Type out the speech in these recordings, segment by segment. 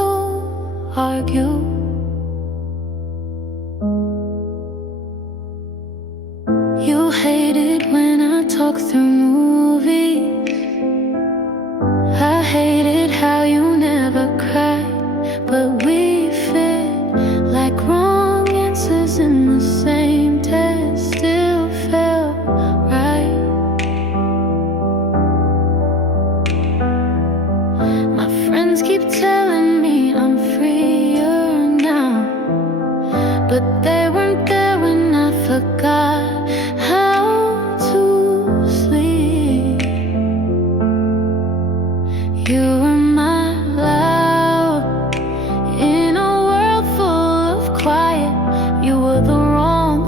to argue. You hate it when I talk through movies. I hated how you never cry, but we fit like wrong answers in the same test. Still felt right. My friends keep telling me I'm freer now, but they weren't there when I forgot how to sleep. You were my loud in a world full of quiet. You were the wrong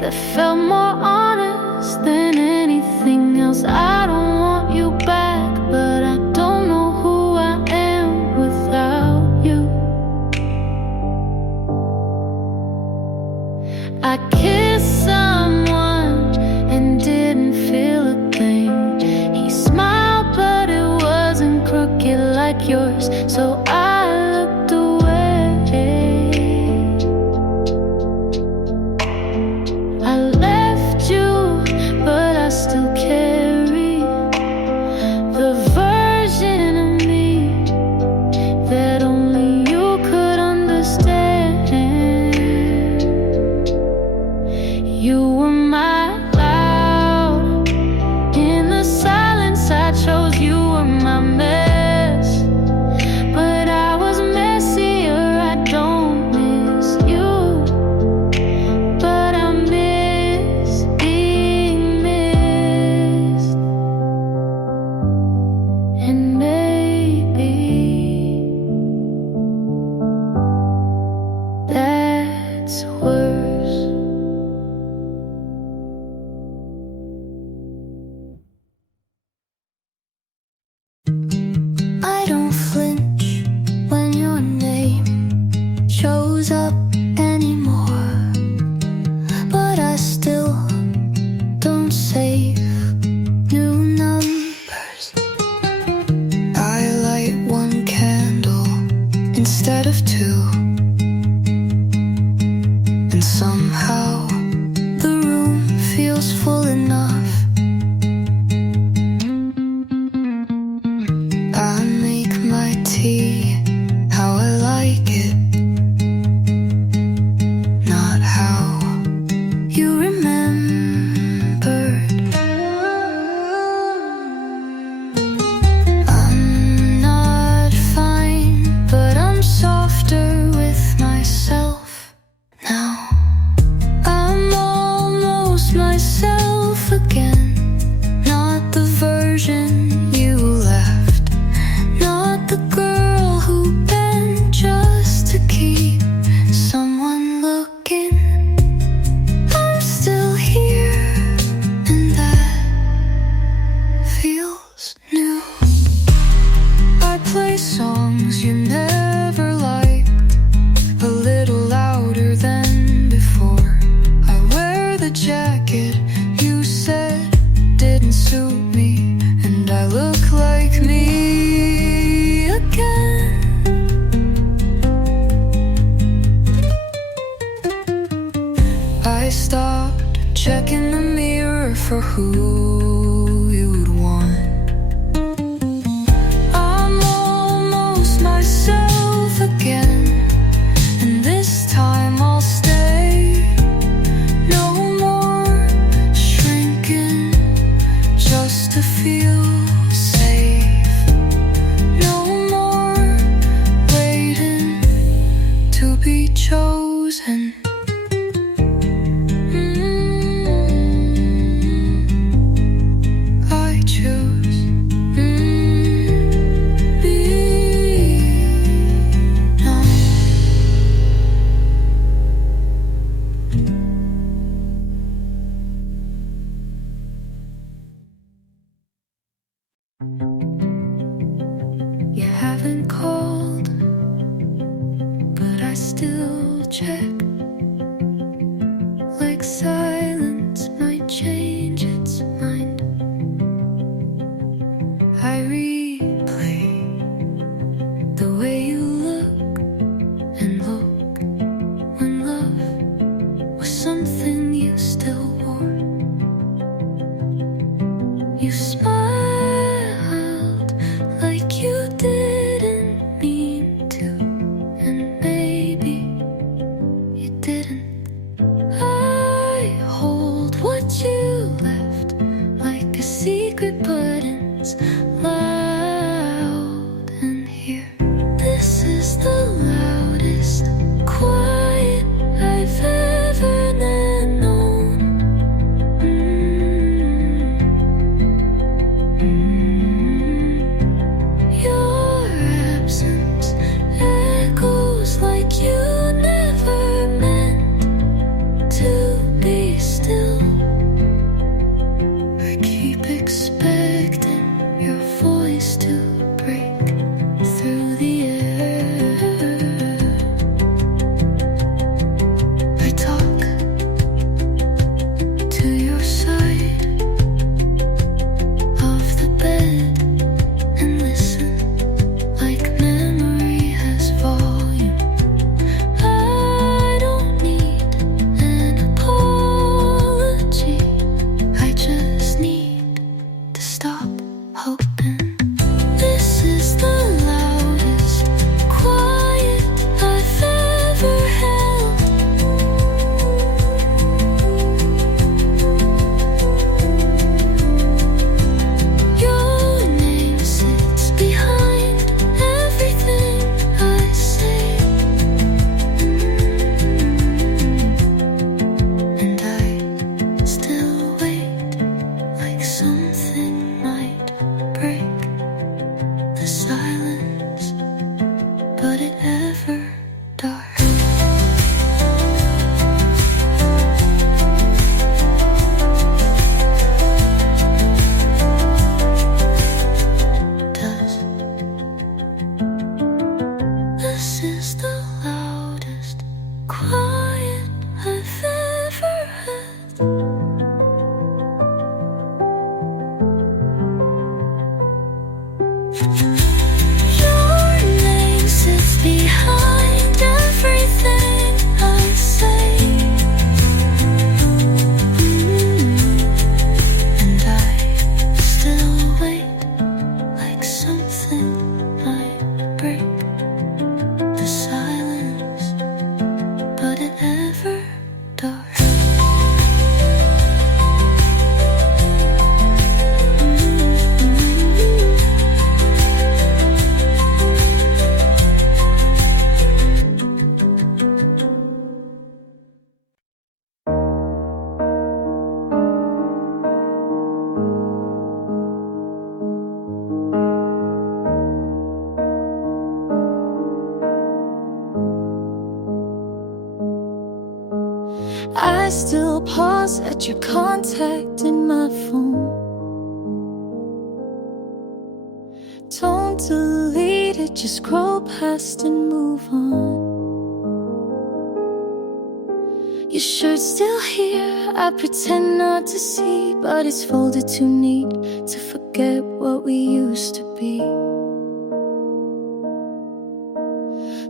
that felt more honest than anything else. I don't want you back, but I don't know who I am without you. I kissed someone and didn't feel a thing. He smiled, but it wasn't crooked like yours, so I looked away. I left you, but I still carry the version of me that only you could understand. You were my loud in the silence I chose. You were my mess, but I was messier. I don't miss you, but I miss being missed. And maybe that's worse. I don't flinch when your name shows up anymore, but I still don't save new numbers. I light one candle instead of two, and somehow the room feels full enough. I make my tea how I like it, not how you remembered. I'm not fine, but I'm softer with myself now. I'm almost myself again, not the version you left, not the girl who bent just to keep someone looking. I'm still here, and that feels new. I play songs you never liked, a little louder than before. I wear the jacket you said didn't suit me, and I look like me again. I stopped checking the mirror for who you'd want. I'm almost myself again, and this time I'll stay. No more shrinking just to feel safe. No more waiting to be chosen. I choose be now. You haven't called, but I still check. Like silence might change its mind. I replay the way you look. but it ever dark. This is the loudest quiet I've ever had. Your name sits behind everything I say, and I still wait like something might break the silence, but it ever dark. I still pause at your contact in my phone. Don't delete it, just scroll past and move on. Your shirt's still here, I pretend not to see, but it's folded too neat to forget what we used to be.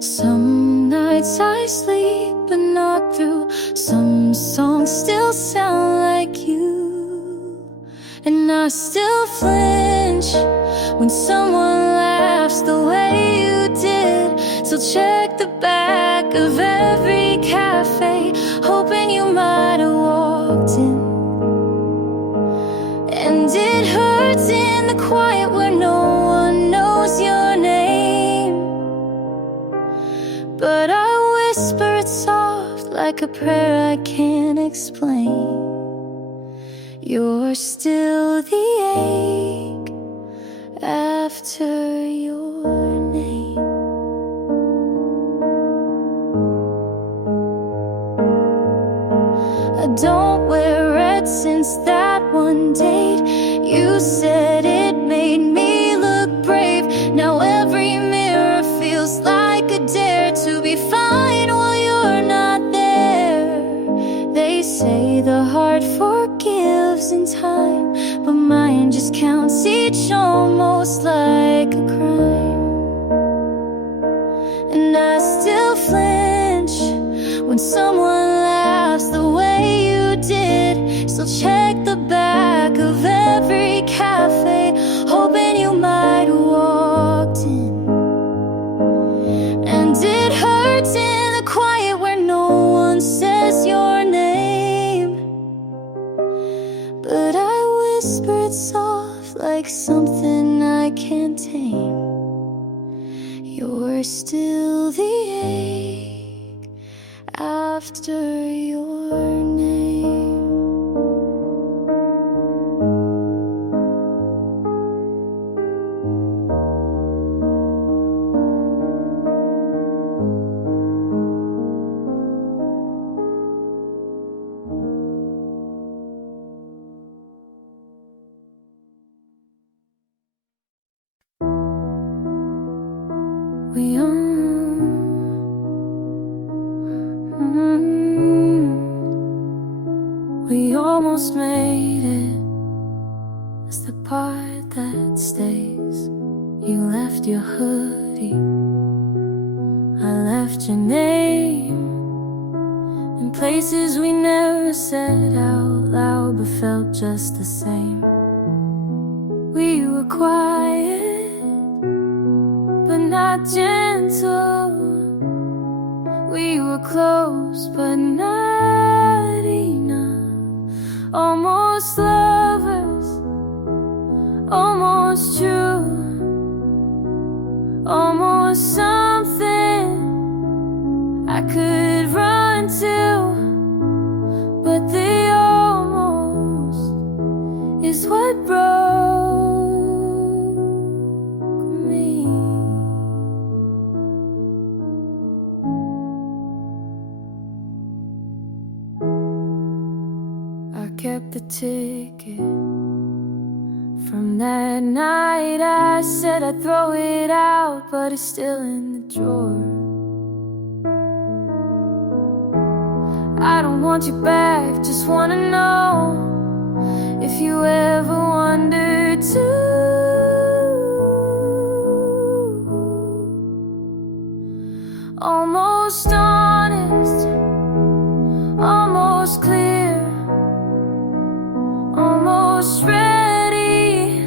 Some nights I sleep but not through. Some songs still sound like you, and I still flinch when someone laughs the way you did. So check the back of every cafe, hoping you might have walked in. And it hurts in the quiet where no one knows your name, but I whisper it soft like a prayer I can't explain. You're still the ache after your name. I don't wear red since that one date. You said it made me look brave. Now every mirror feels like a dare to be fine while you're not there. They say the heart forgives in time, but mine just counts each almost like a crime. And I still flinch when someone laughs the way you did. So check the back of every cafe, hoping you might have walked in. And it hurts in the quiet where no one says your name, but I whisper it soft like something I can't tame. You're still the ache after your name. We almost made it. It's the part that stays. You left your hoodie, I left your name, in places we never said out loud but felt just the same. We were quiet but not gentle. We were close but not enough. Almost lovers, almost true, almost something I could run to. But the almost is what broke me. kept the ticket from that night. I said I'd throw it out, but it's still in the drawer. I don't want you back, just wanna know if you ever wondered too. Almost honest, almost clear, almost ready,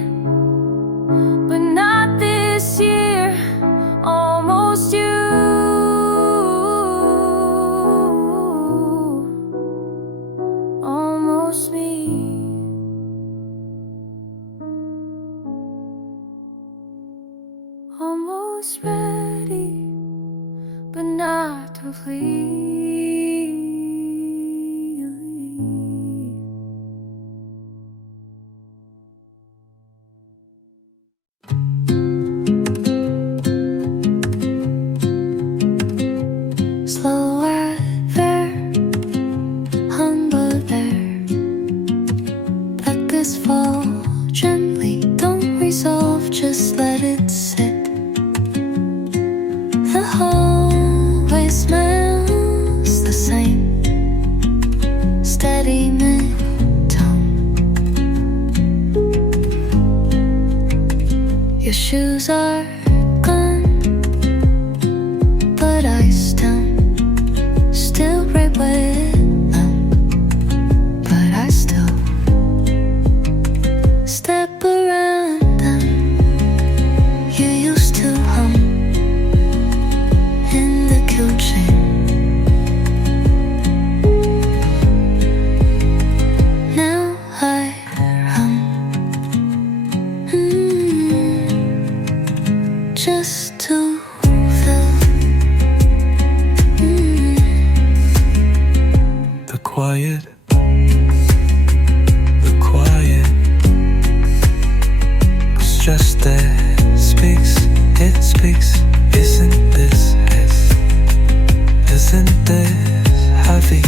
but not this year. Almost you, almost me. Almost ready, but not completely. Slow at there, humble there. Let this fall gently, don't resolve, just let it sit. The hallway smells the same, steady mid-tone. Your shoes are gone, but I still right with them. But I still step around them. You used to hum in the kill chain. Now I run, just to fill the quiet. The quiet was just there. Speaks, it speaks. Isn't this his? Isn't this heavy?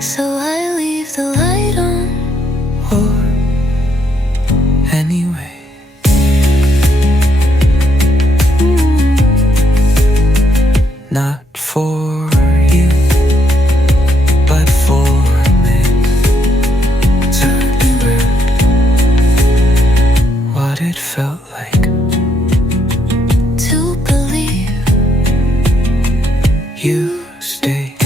So I leave the light on, or anyway. Not for you, but for me to learn what it felt like to believe you stay.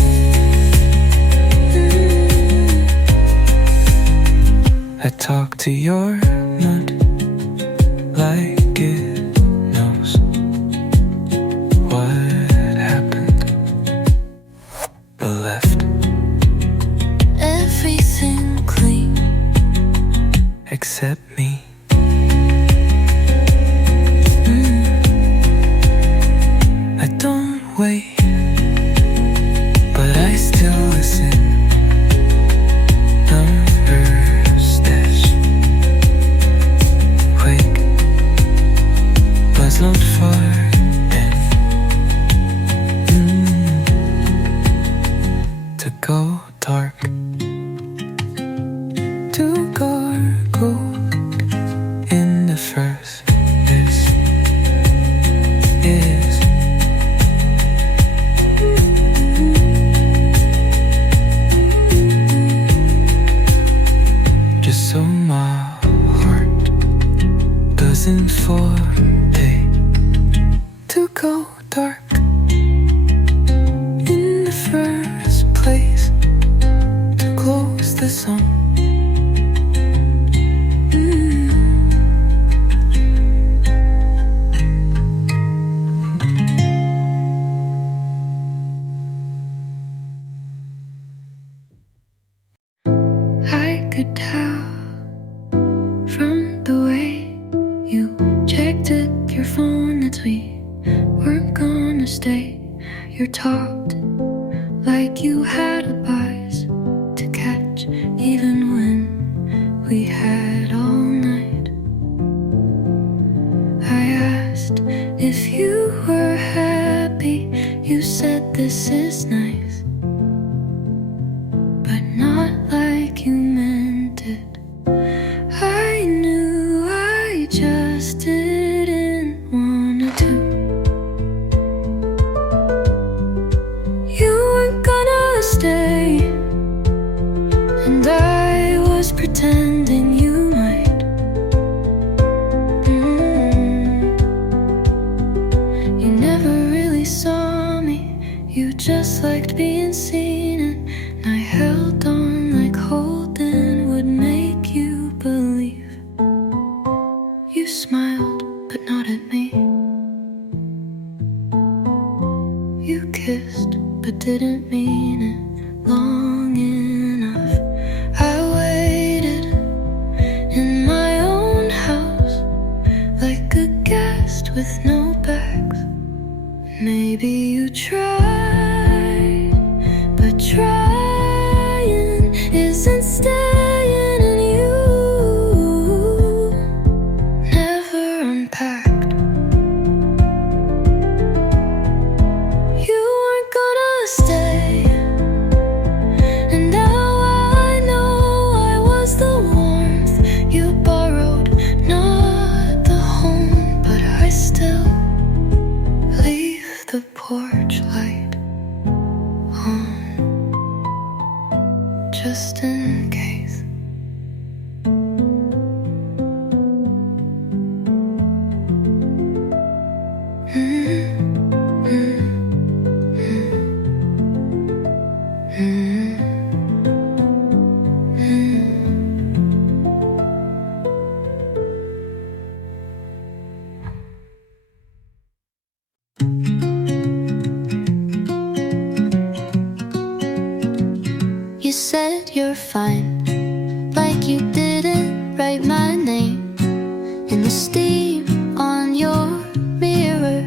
I talk to your mud like it knows what happened, but left everything clean except me. I don't wait, but I still listen. Numbers dash, wake, buzz not far in. To go dark, to gargle in the first. This is just so my heart doesn't forbid to go dark in the first place, to close the sun. I could tell from the way you checked your phone that we weren't gonna stay. You talked like you had a buzz to catch, even when we had all night. I asked if you were happy, you said this is nice. just liked being seen, and I held on like holding would make you believe. You smiled, but not at me. You kissed, but didn't mean it long enough. I waited in my own house like a guest with no bags. Maybe you tried, but trying isn't staying, and you never unpacked. You weren't gonna stay, and now I know I was the warmth you borrowed, not the home, but I still leave the porch light on, just in case. You said you're fine, like you didn't write my name in the steam on your mirror.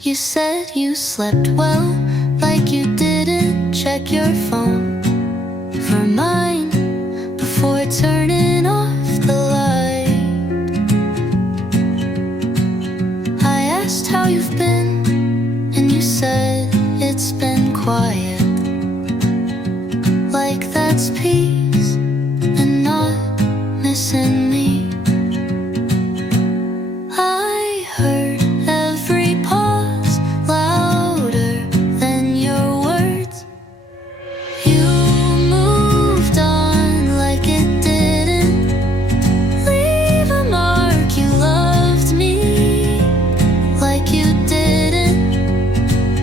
You said you slept well, like you didn't check your phone for mine before turning off the light. I asked how you've been, and you said it's been quiet, like that's peace and not missing me. I heard every pause louder than your words. You moved on like it didn't leave a mark. You loved me like you didn't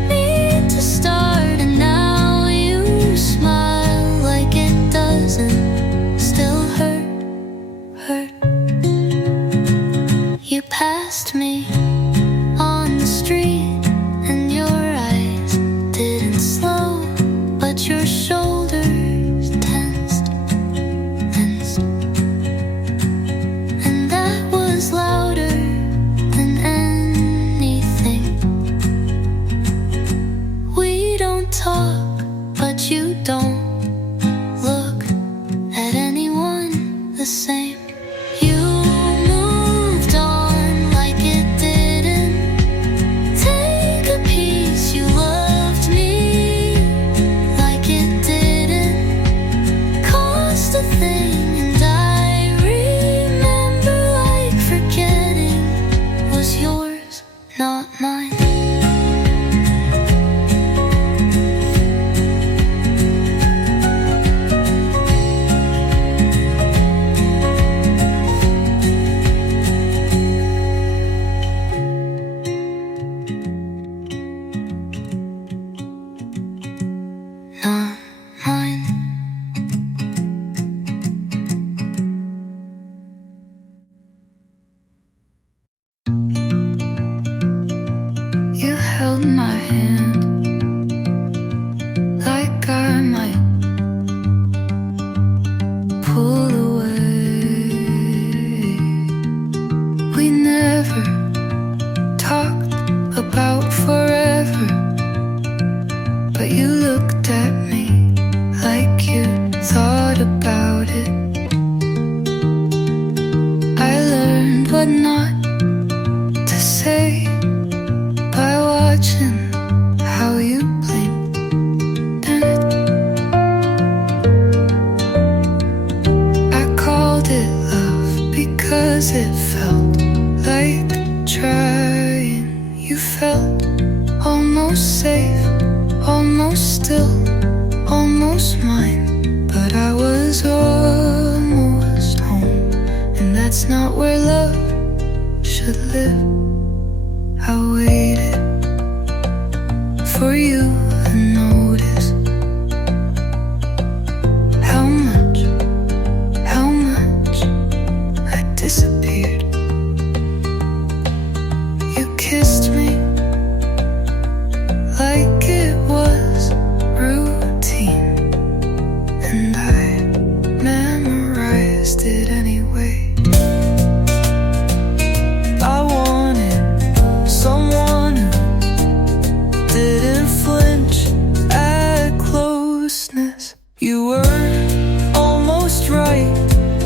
need to start, and now you smile like it doesn't still hurt. You passed me on the street, and your eyes didn't slow, but your shoulders tensed, and that was louder than anything. We don't talk, but you don't look at anyone the same. You moved on like it didn't take a piece. You loved me like it didn't cost a thing, and I remember like forgetting was yours, not mine. Not mine. You held my hand like I might pull away. We never talked about forever, but you looked at me like you thought about it. I learned what not to say by watching how you blinked, and I called it love because it felt like trying. You felt almost safe, almost still, almost mine, but I was almost home, and that's not where love should live. I waited for you to notice how much I disappeared. You kissed me like it was routine, and I memorized it anyway. I wanted someone who didn't flinch at closeness. You were almost right,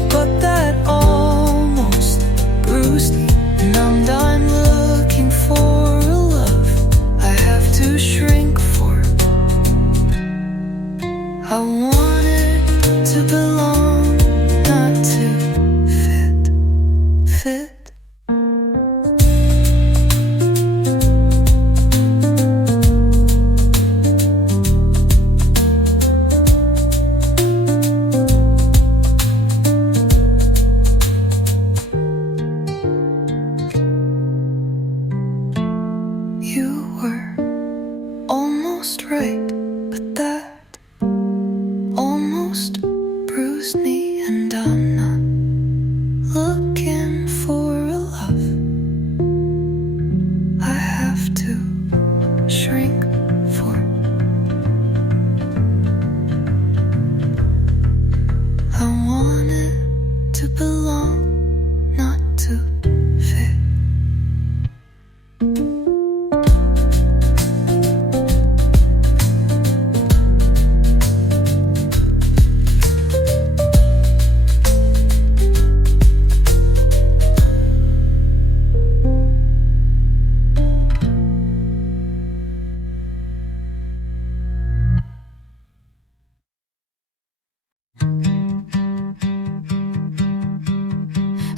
but that almost bruised me. And I'm done looking for a love I have to shrink for. I wanted to belong, not to fit. You were almost right, but that almost bruised me. And I'm not looking for a love I have to shrink for. I wanted to belong, not to fit.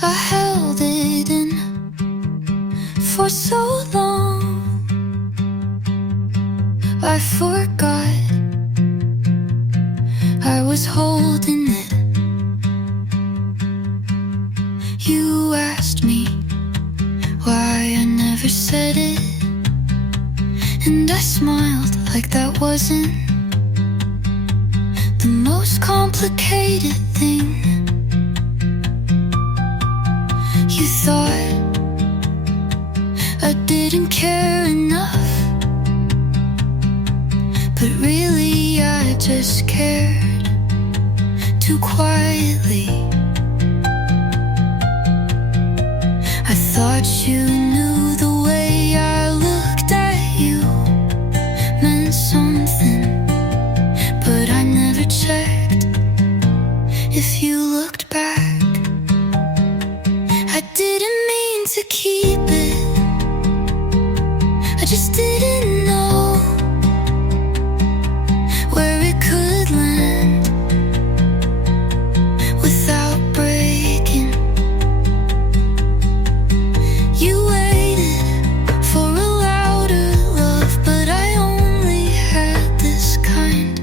I held it in for so long, I forgot I was holding it. You asked me why I never said it, and I smiled like that wasn't the most complicated thing. You thought I didn't care enough, but really I just cared too quietly. I thought you knew the way I looked at you meant something, but I never checked if you looked back. I didn't mean to keep it, I just didn't know where it could land without breaking. You waited for a louder love, but I only had this kind.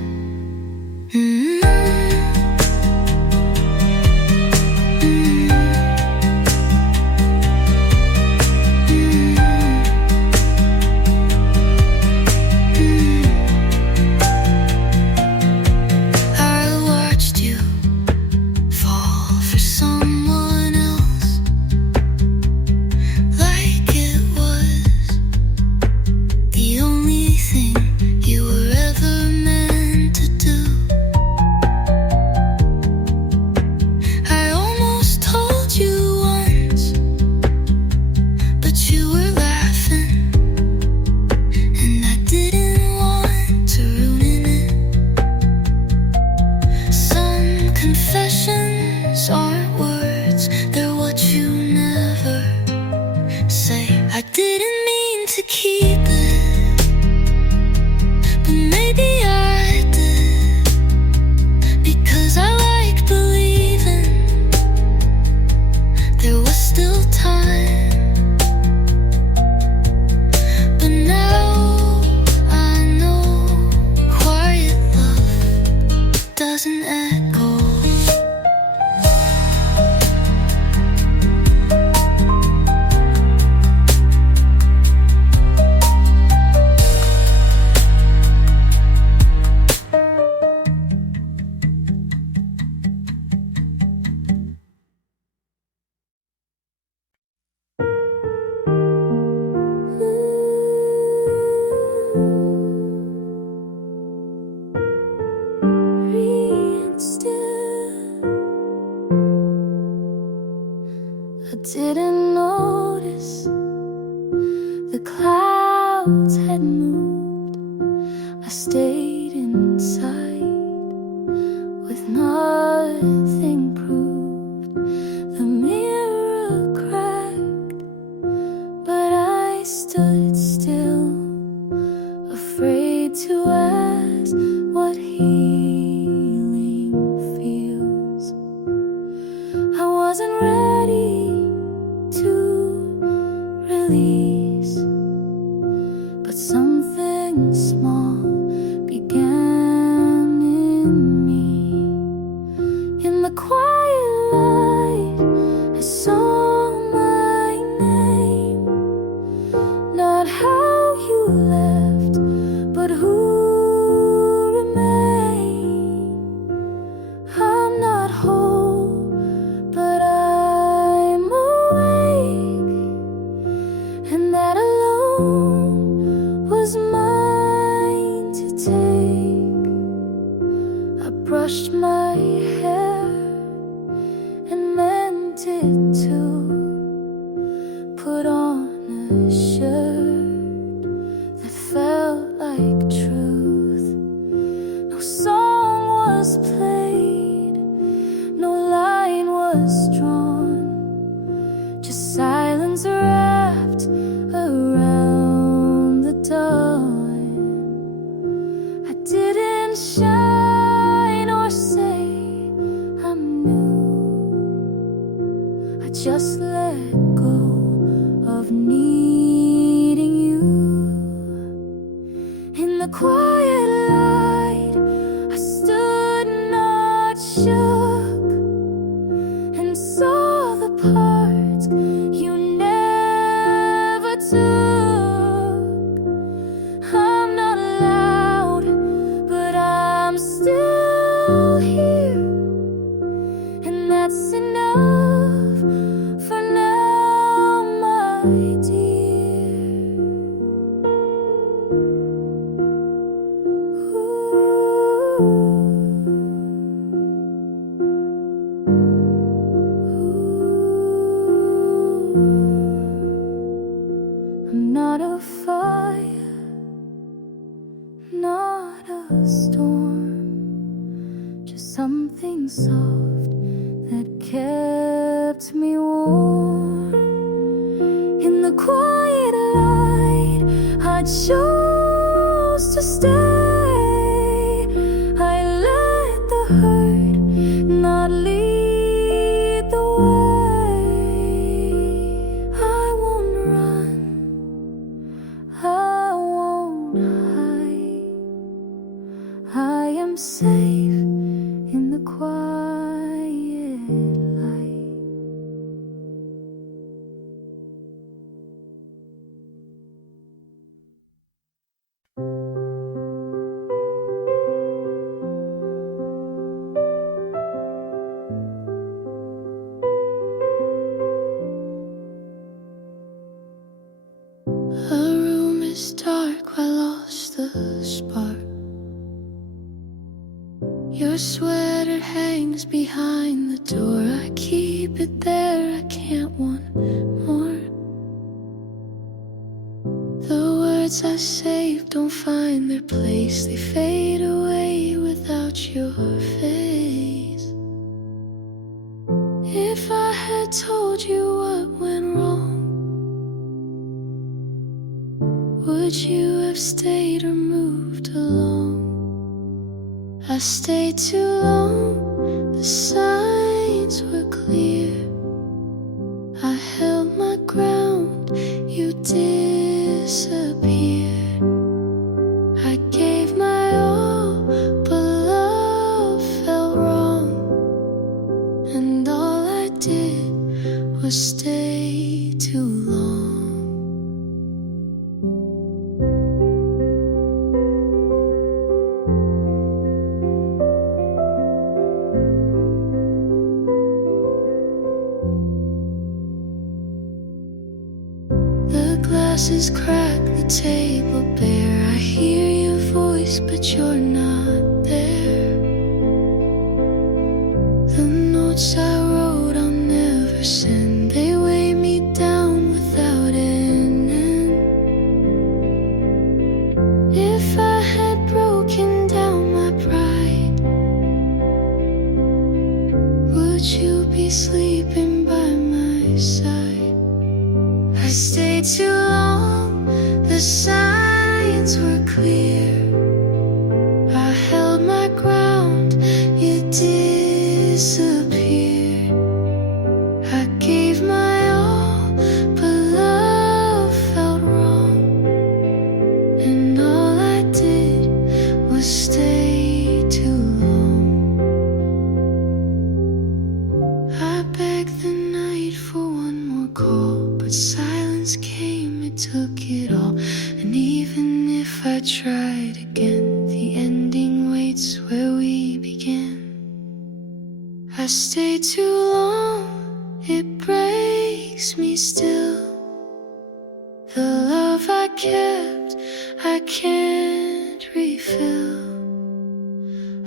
I didn't notice the clouds had moved. I stayed inside with nothing proved. The mirror cracked, but I stood still, afraid to ask what healing feels. I wasn't ready to release, but something small began in me. In the quiet light, I saw my name. Not how you left, but who remained. I'm not whole, but I'm awake, and that alone was mine to take. I brushed my hair and meant it to put on a shirt that felt like truth. No song was played, no line was drawn, just silence wrapped around the dawn. I didn't shine or say I'm new. I just let go of needing you. In the quiet light, I stood not shook, and saw the parts you never took. I'm not loud, but I'm still here, and that's enough for now, my dear. I'm not a fire, not a storm, just something soft that kept me warm. In the quiet light, I chose to stay. I let the hurt not lead the way. I won't run, I won't hide. I am safe in the quiet light. A room is dark, I lost the spark. Your sweater hangs behind the door. I keep it there, I can't want more. The words I saved don't find their place. They fade away without your face. If I had told you what went wrong, would you have stayed or moved along? I stayed too long, the signs were clear. I held my ground, you disappeared. I gave my all, but love felt wrong, and all I did was stay too long. Glasses crack, the table bare. I hear your voice, but you're not there. The notes I wrote I'll never send, they stayed too long, the signs were clear. I held my ground, you disappeared. I gave my all, but love felt wrong, and all I did was stay too long. I begged the night for one more call, but silence came, it took it all. And even if I tried again, the ending waits where we began. I stayed too long, it breaks me still. The love I kept, I can't refill.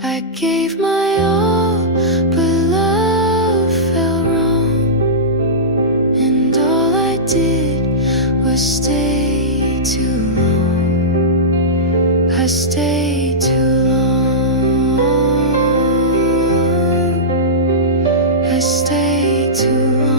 I gave my all, but love felt wrong, and all I did was stay too long. I stayed too long. I stayed too long.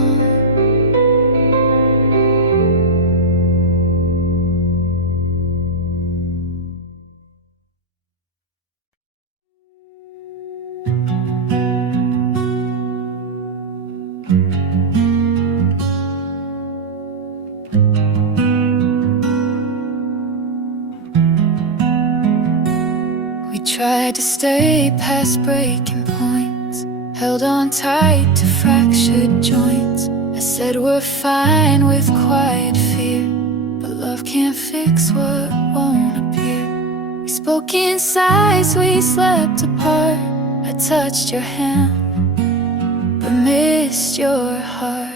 We tried to stay past breaking points, held on tight to fractured joints. I said we're fine with quiet fear, but love can't fix what won't appear. We spoke in sighs, we slept apart. I touched your hand, but missed your heart.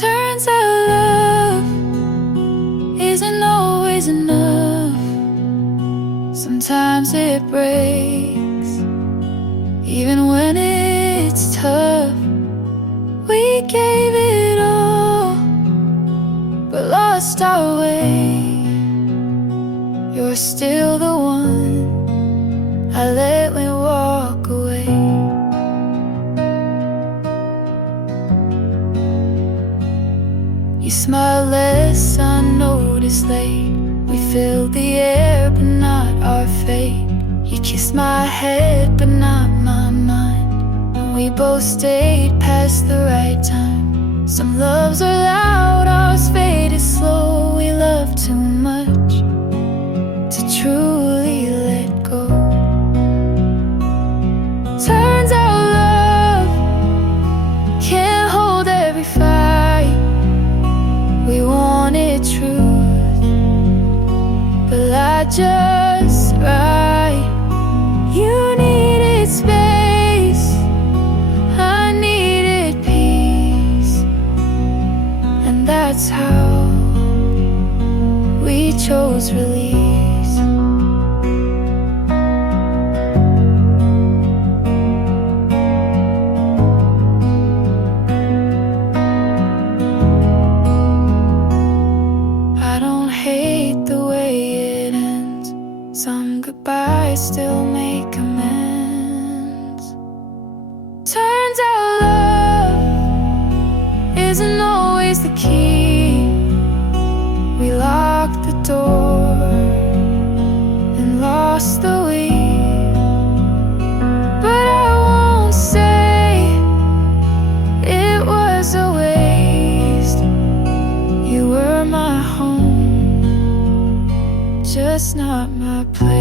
Turns out love isn't always enough. Sometimes it breaks, even when it's tough. We gave it all, but lost our way. You're still the one I let me walk away. You smile less unnoticed late. We filled the air, but not our fate. You kissed my head, but not my mind. And we both stayed past the right time. Some loves are loud, ours faded slow. We love too much to truly let go. Turns out love can't hold every fight. We wanted truth, but lied just right. You needed space, I needed peace, and that's how we chose release. I don't hate the way it ends. Some goodbyes still make amends. Turns out love isn't always the key. We locked the door and lost the lead. But I won't say it was a waste. You were my home, just not my place.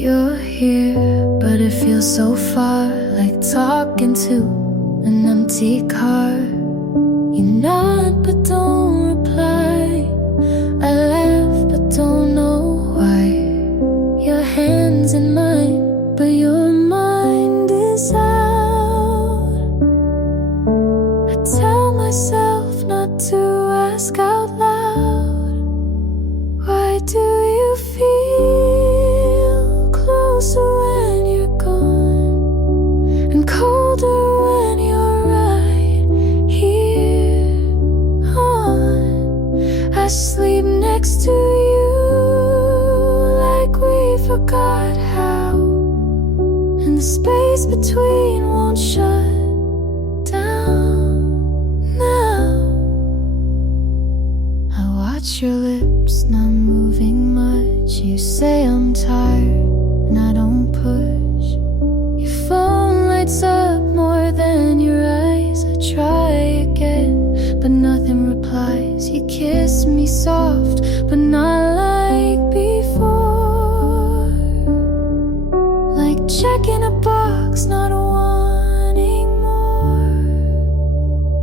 You're here, but it feels so far, like talking to an empty car. You nod but don't reply. I laugh but don't know why. Your hands in mine, but your mind is out. forgot how, and the space between won't shut down now. I watch your lips not moving much. You say I'm tired and I don't push. Your phone lights up more than your eyes. I try again, but nothing replies. You kiss me soft, but not like before. Like checking a box, not wanting more.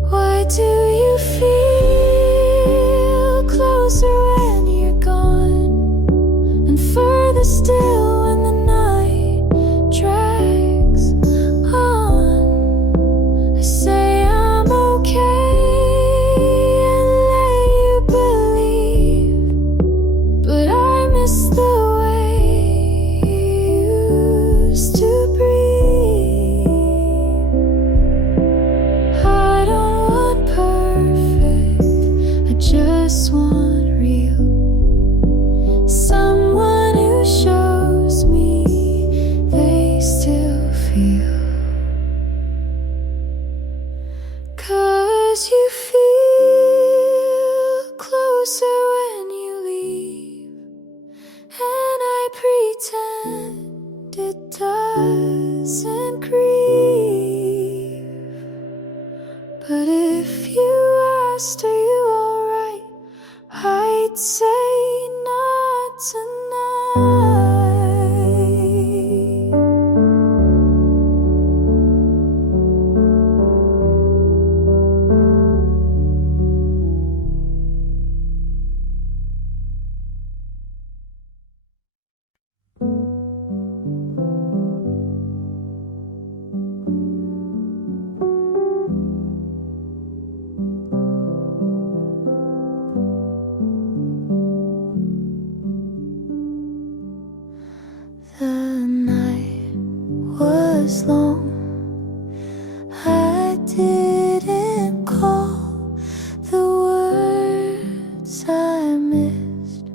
Why do you feel closer when you're gone, and further still when the night drags on? I say I'm okay and let you believe, but I miss the way you used to breathe. I don't want perfect, I just want real. Someone who shows me they still feel. 'Cause you feel closer when you leave, and I pretend it doesn't grieve. But if you asked, are you alright, I'd say not tonight. The night was long. I didn't call. The words I missed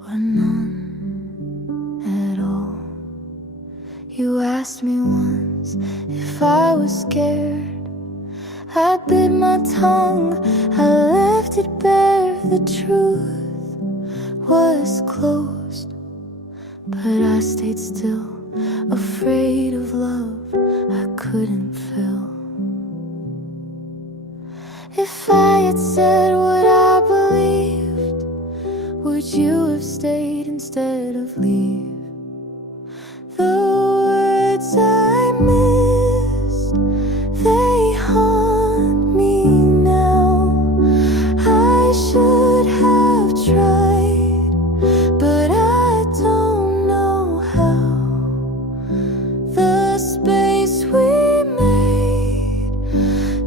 were none at all. You asked me once if I was scared. I bit my tongue, I left it bare. The truth was closed, but I stayed still, afraid of love I couldn't feel. If I had said what I believed, would you have stayed instead of leave? The words I missed, they haunt me now. I should have tried, but I don't know how. The space we made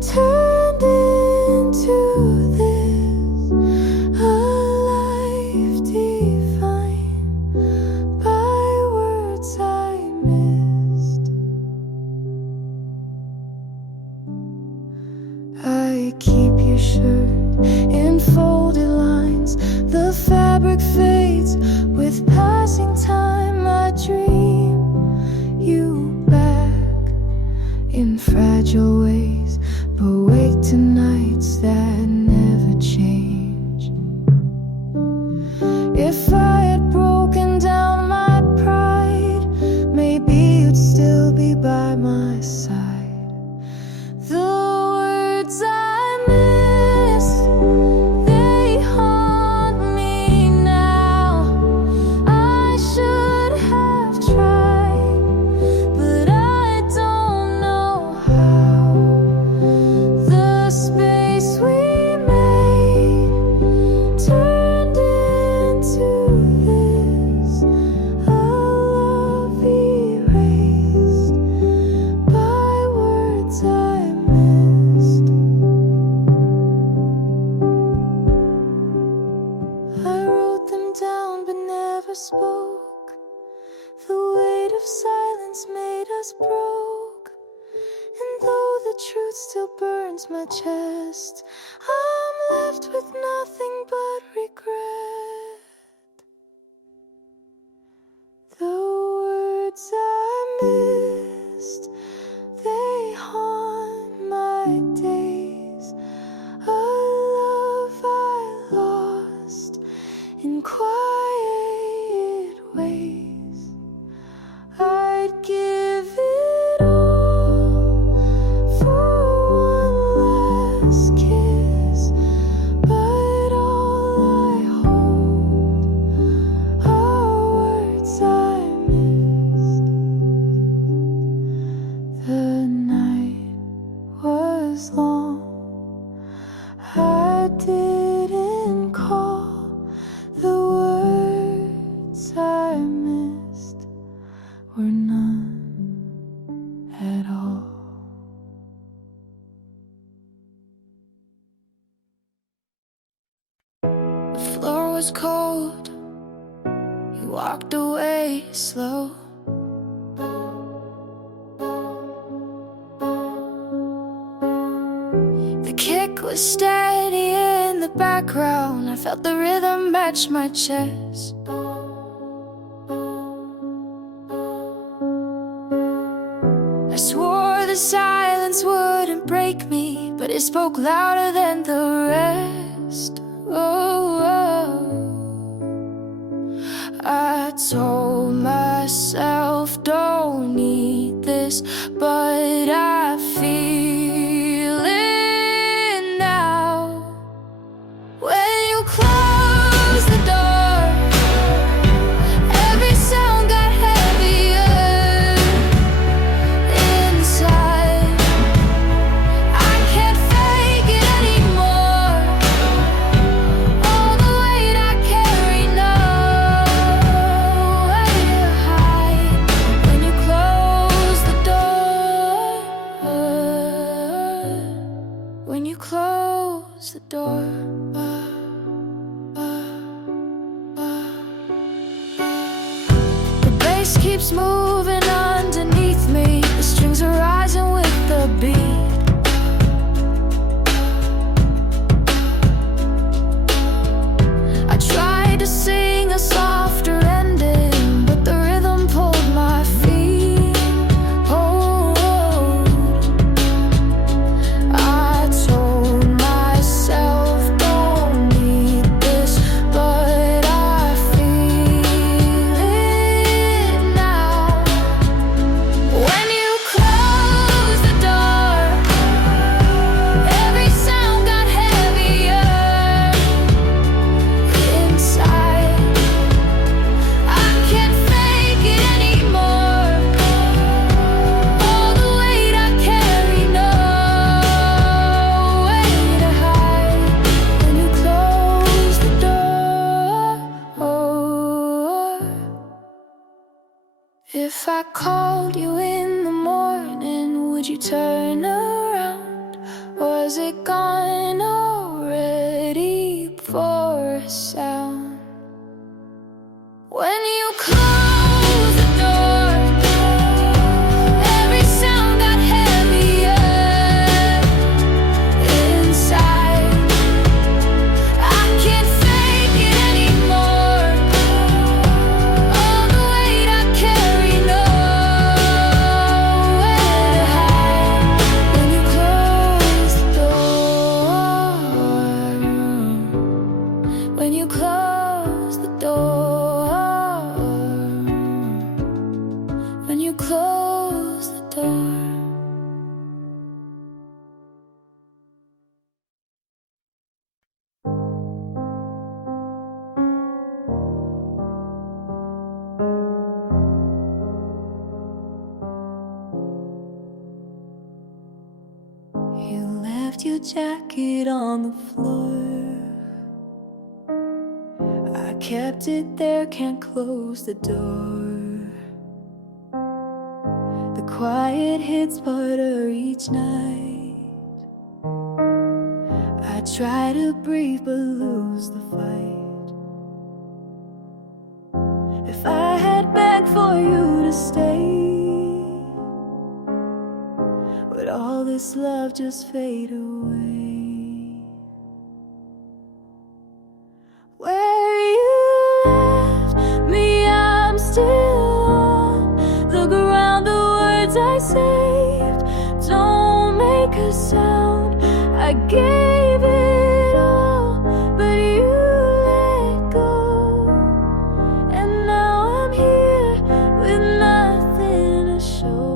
turned into this, a life defined by words I missed. I keep your shirt in folded lines. The fabric fades with passing time. I dream you back in fragile ways, but wake to nights that never change. If I had broken down my pride, maybe you'd still be by my side. The words I miss, they haunt me now. I should have tried, but I don't know how. The space we made turned into this, a love erased by words I missed. I wrote them down but never spoke. The weight of silence made us broke, and though the truth still burns my chest, I'm left with nothing but regret. was cold, you walked away slow. The kick was steady in the background, I felt the rhythm match my chest. I swore the silence wouldn't break me, but it spoke louder than the rest. Oh, I told myself don't need this, but I feel it now. When you close the door, every sound got heavier inside. I can't fake it anymore. All the weight I carry, nowhere to hide. When you close the door, when you close the door. The bass keeps moving underneath me, the strings are rising with the beat. I tried to sing a softer ending, but the rhythm pulled my feet. Oh, I told myself don't need this, but I feel it now. When you close the door, every sound got heavier inside. I can't fake it anymore. All the weight I carry, nowhere to hide. When you close the door, if I called you in the morning, would you turn around? Was it gone already before a sound? When you close the door, every sound got heavier inside. I can't fake it anymore. All the weight I carry, nowhere to hide. When you close the door, when you close the door, when you close the door. You left your jacket on the floor. I kept it there, can't close the door. The quiet hits harder each night. I try to breathe but lose the fight. If I had begged for you to stay, would all this love just fade away? Where you left me, I'm still on the ground. The words I saved don't make a sound. I gave it all, but you let go. And now I'm here with nothing to show.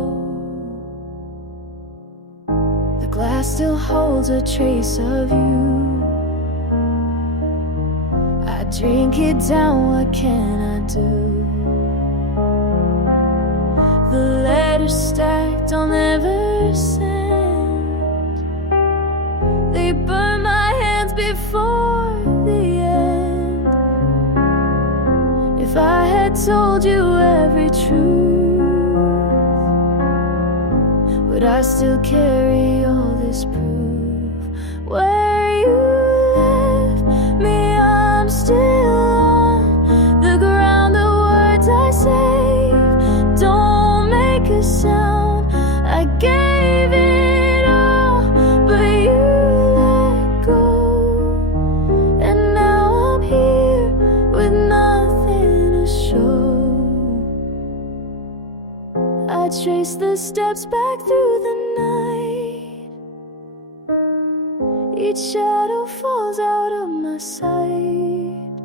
The glass still holds a trace of you. I drink it down, what can I do? The letters stacked, I'll never send. They burn my hands before the end. If I had told you every truth, would I still carry all this proof? Where you left me, I'm still trace the steps back through the night. Each shadow falls out of my sight,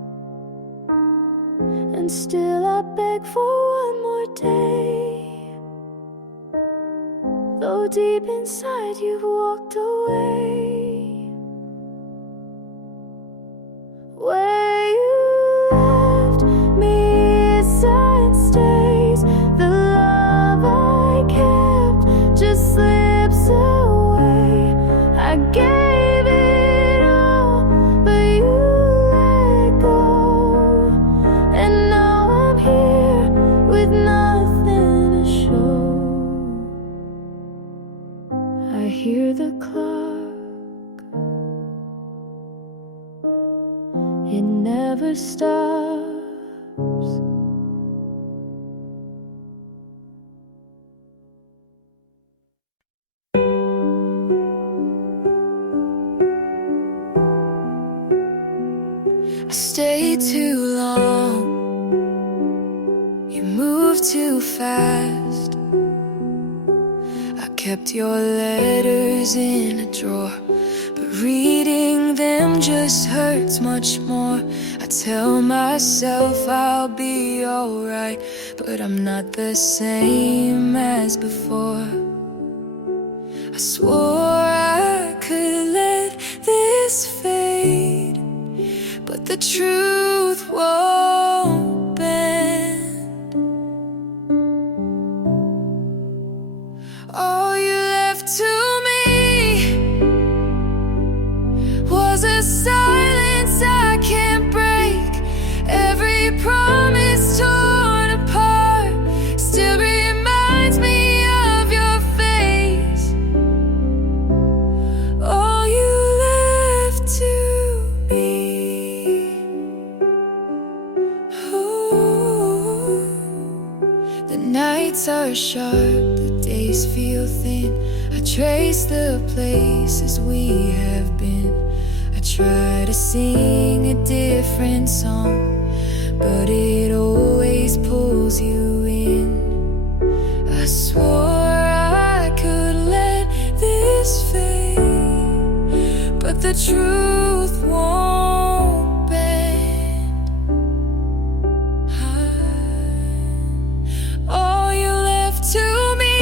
and still I beg for one more day. Though deep inside you've walked away, where you left me silent stays. The love I kept just slips away. I gave it all, but you let go, and now I'm here with nothing to show. I hear the clock, it never stops. I stayed too long, you moved too fast. I kept your letters in a drawer, but reading them just hurts much more. I tell myself I'll be alright, but I'm not the same as before. I swore I could let this fade, but the truth won't bend. All you left to me was a silence I can't break. Every promise torn apart still reminds me of your face. All you left to me. Ooh. The nights are sharp, the days feel thin. I trace the places we have been. I try to sing a different song, but it always pulls you in. I swore I could let this fade, but the truth won't bend. All you left to me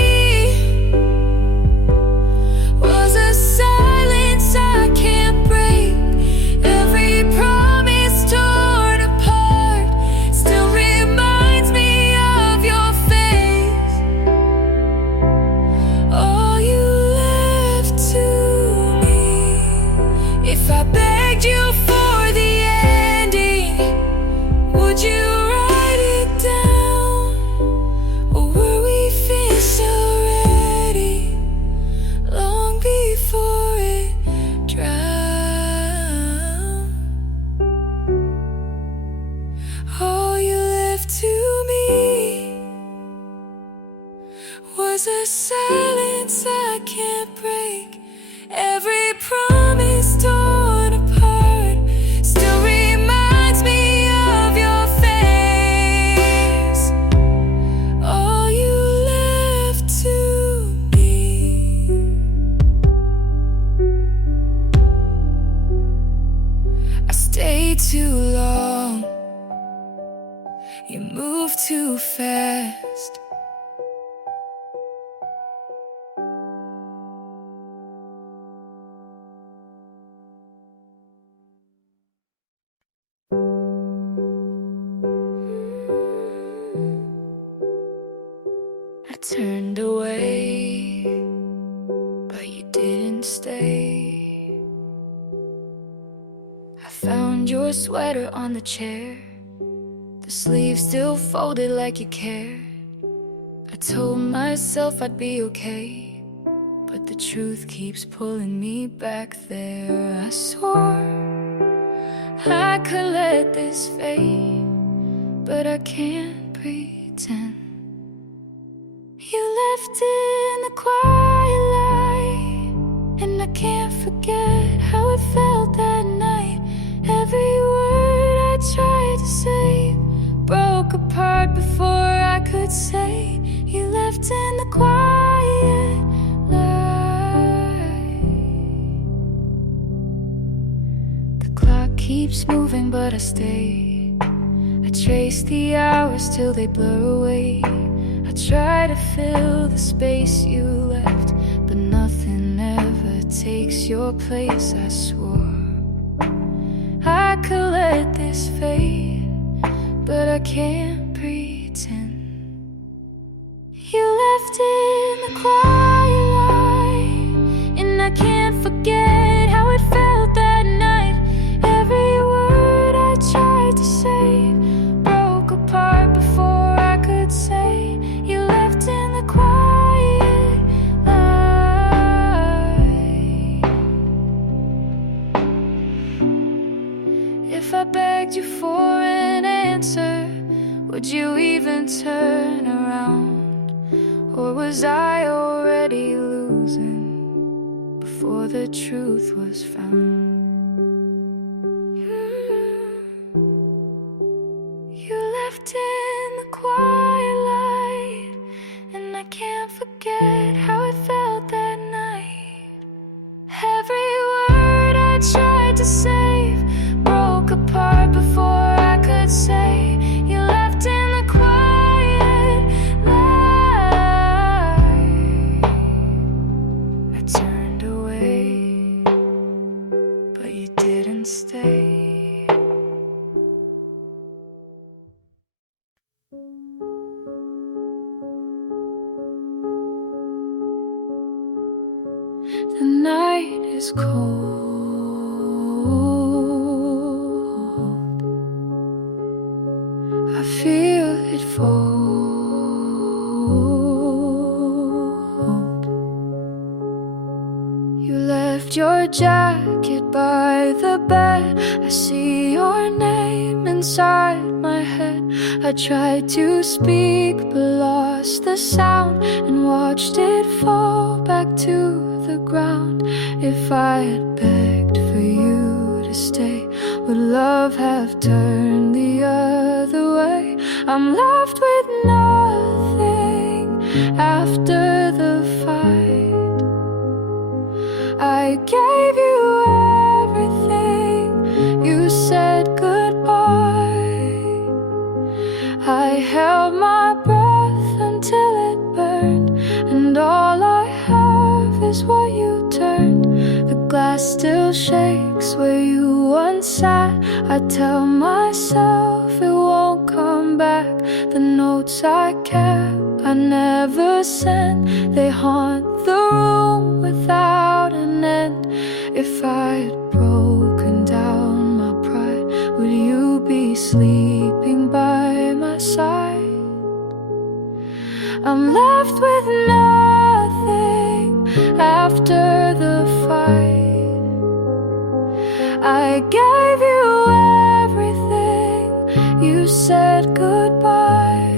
was a silence I can't break. Every promise torn apart still reminds me of your face. All you left to me. If I begged you for the ending, would you write it down? Or were we finished already, long before it drowned? All you left to me was a silence I can't break. Every promise torn apart still reminds me of your face. All you left to me. I stayed too long, you moved too fast. I turned away, but you didn't stay. I found your sweater on the chair, the sleeves still folded like you cared. I told myself I'd be okay, but the truth keeps pulling me back there. I swore I could let this fade, but I can't pretend. You left in the quiet light, and I can't forget how it felt that night. Every word I tried to say broke apart before I could say. You left in the keeps moving, but I stay. I trace the hours till they blur away. I try to fill the space you left, but nothing ever takes your place. I swore I could let this fade, but I can't pretend. You left in the quiet light, and I can't forget how it felt that night. Every word I tried to say broke apart before I could say. You left in the quiet light. If I begged you for an answer, would you even turn around? Or was I already losing before the truth was found? You left in the quiet light, and I can't forget how it felt that night. Every word I tried to save broke apart before I could say. You left in the quiet light. I turned away, but you didn't stay. The night is cold. I feel it fold. You left your jacket by the bed. I see your name inside my head. I tried to speak but lost the sound, and watched it fall back to the ground. If I had begged for you to stay, would love have turned the other way? I'm left with nothing after the fight. I gave you everything, you said goodbye. I held my breath until it burned, and all I have is what you turned. The glass still shakes where you once sat. I tell myself it won't come back. The notes I kept, I never sent, they haunt the room without an end. If I had broken down my pride, would you be sleeping by my side? I'm left with nothing after the fight. I gave you everything, you said goodbye.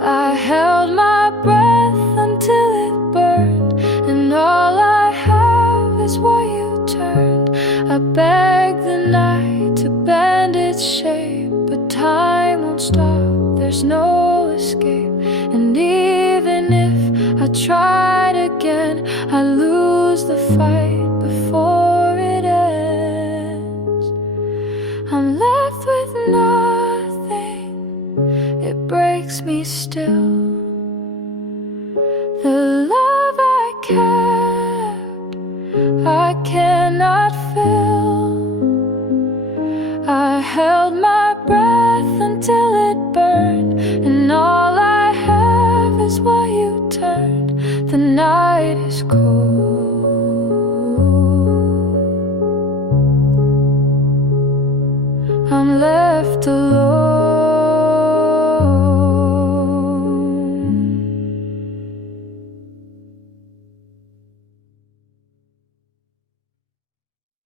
I held my breath until it burned, and all I have is what you turned. I begged the night to bend its shape, but time won't stop, there's no escape. And even if I tried again, I lose the fight before it ends. I'm left with nothing, it breaks me still. The love I kept, I cannot fill. I held my breath until it burned, and all I have is what you turned. The night is cold, I'm left alone.